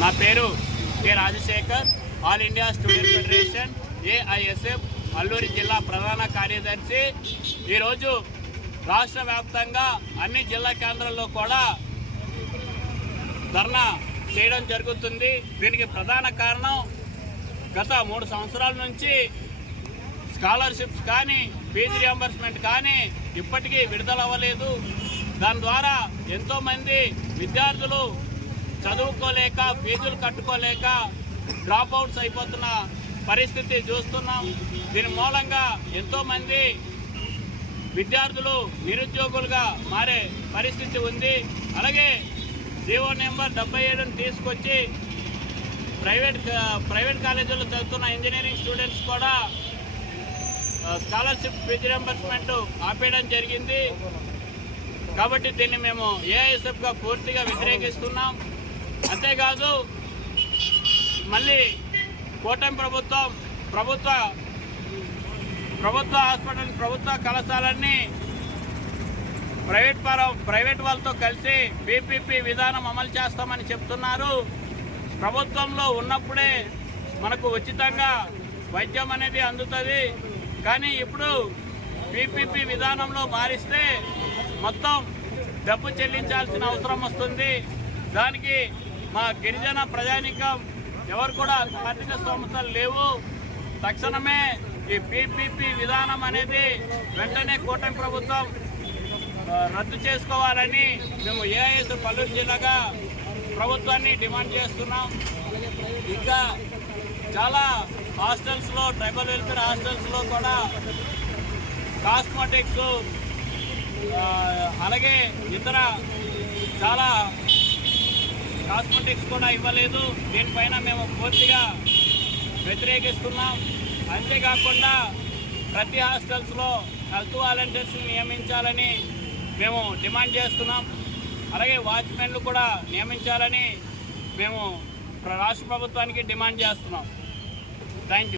నా పేరు K Rajasekhar all India student federation AISF Alluri జిల్లా ప్రధాన కార్యదర్శి. ఈరోజు రాష్ట్ర వ్యాప్తంగా అన్ని జిల్లా కేంద్రాల్లో కూడా ధర్నా చేయడం జరుగుతుంది. దీనికి ప్రధాన కారణం గత మూడు సంవత్సరాల నుంచి స్కాలర్షిప్స్ కానీ ఫీజు రియంబర్స్మెంట్ కానీ ఇప్పటికీ విడుదల అవ్వలేదు దాని ద్వారా ఎంతోమంది విద్యార్థులు చదువుకోలేక ఫీజులు కట్టుకోలేక డ్రాప్ అవుట్స్ అయిపోతున్న పరిస్థితి చూస్తున్నాం. దీని మూలంగా ఎంతోమంది విద్యార్థులు నిరుద్యోగులుగా మారే పరిస్థితి ఉంది. అలాగే జీవో నెంబర్ డెబ్బై ఏడుని తీసుకొచ్చి ప్రైవేట్ ప్రైవేట్ కాలేజీలో చదువుతున్న ఇంజనీరింగ్ స్టూడెంట్స్ కూడా స్కాలర్షిప్ ఫీజు రింబర్స్మెంట్ ఆపేయడం జరిగింది. కాబట్టి దీన్ని మేము ఏఐఎస్ఎఫ్గా పూర్తిగా వ్యతిరేకిస్తున్నాం. అంతేకాదు మళ్ళీ కూటమి ప్రభుత్వం ప్రభుత్వ ప్రభుత్వ హాస్పిటల్ ప్రభుత్వ కళాశాలన్నీ ప్రైవేట్ పరం ప్రైవేట్ వాళ్ళతో కలిసి బీపీపీ విధానం అమలు చేస్తామని చెప్తున్నారు. ప్రభుత్వంలో ఉన్నప్పుడే మనకు ఉచితంగా వైద్యం అనేది అందుతుంది. కానీ ఇప్పుడు పీపీపీ విధానంలో మారిస్తే మొత్తం డబ్బు చెల్లించాల్సిన అవసరం వస్తుంది. దానికి మా గిరిజన ప్రజానికం ఎవరు కూడా ఆర్థిక స్తోమతలు లేవు. తక్షణమే ఈ పీపీపీ విధానం అనేది వెంటనే కూటమి ప్రభుత్వం రద్దు చేసుకోవాలని మేము ఏఐఎస్ పల్లూరు జిల్లాగా ప్రభుత్వాన్ని డిమాండ్ చేస్తున్నాం. ఇంకా చాలా హాస్టల్స్లో ట్రైబల్ వెల్ఫేర్ హాస్టల్స్లో కూడా కాస్మెటిక్స్ అలాగే ఇతర చాలా కాస్మెటిక్స్ కూడా ఇవ్వలేదు. దీనిపైన మేము పూర్తిగా వ్యతిరేకిస్తున్నాం. అంతేకాకుండా ప్రతి హాస్టల్స్లో హెల్త్ వాలంటీర్స్ని నియమించాలని మేము డిమాండ్ చేస్తున్నాం. అలాగే వాచ్మెన్లు కూడా నియమించాలని మేము ప్ర- రాష్ట్ర ప్రభుత్వానికి డిమాండ్ చేస్తున్నాం. Thank you.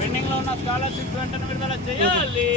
పెండింగ్లో ఉన్న స్కాలర్షిప్ వెంటనే విడుదల చేయాలి.